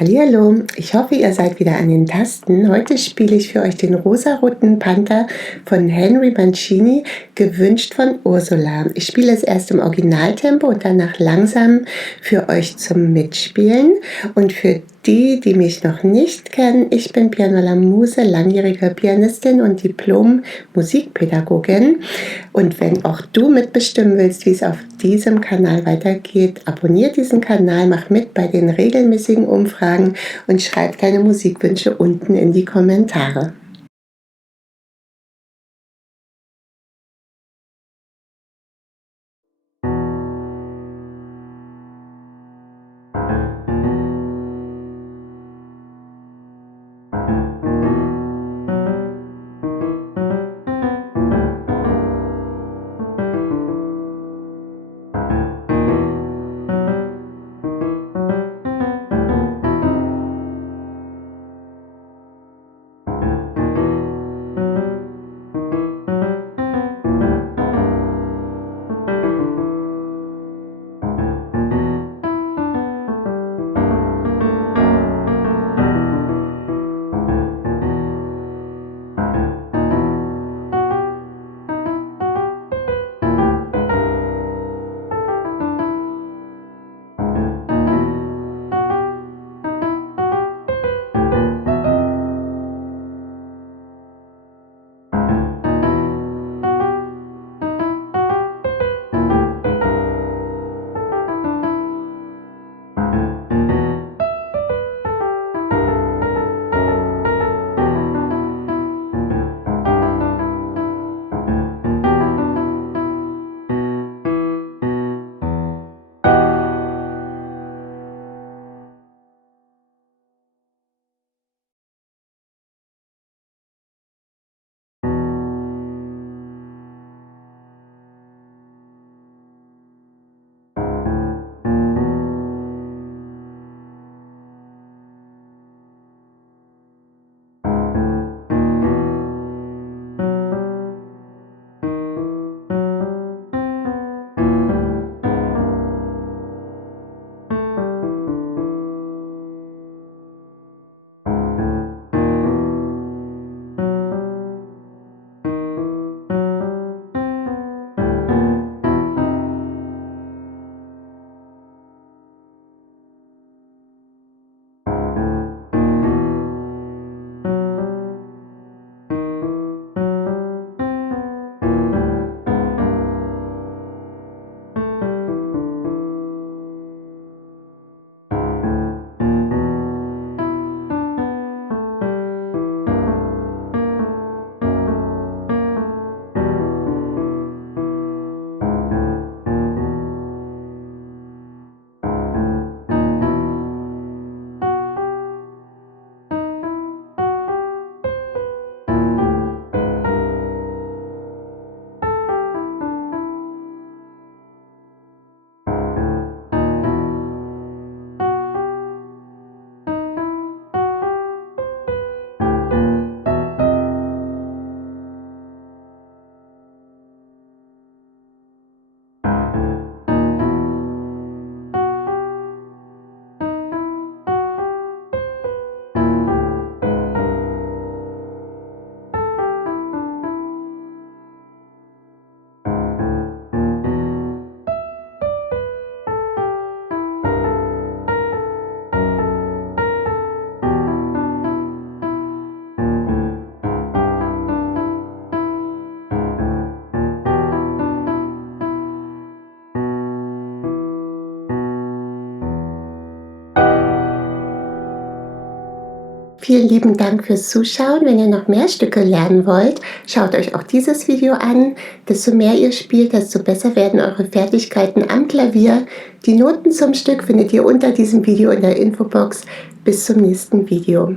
Hallihallo, ich hoffe, ihr seid wieder an den Tasten. Heute spiele ich für euch den rosaroten Panther von Henry Mancini, gewünscht von Ursula. Ich spiele es erst im Originaltempo und danach langsam für euch zum Mitspielen. Und für die, die mich noch nicht kennen, ich bin Pianola Muse, langjährige Pianistin und Diplom-Musikpädagogin. Und wenn auch du mitbestimmen willst, wie es auf diesem Kanal weitergeht, abonniere diesen Kanal, mach mit bei den regelmäßigen Umfragen und schreib deine Musikwünsche unten in die Kommentare. Vielen lieben Dank fürs Zuschauen. Wenn ihr noch mehr Stücke lernen wollt, schaut euch auch dieses Video an. Desto mehr ihr spielt, desto besser werden eure Fertigkeiten am Klavier. Die Noten zum Stück findet ihr unter diesem Video in der Infobox. Bis zum nächsten Video.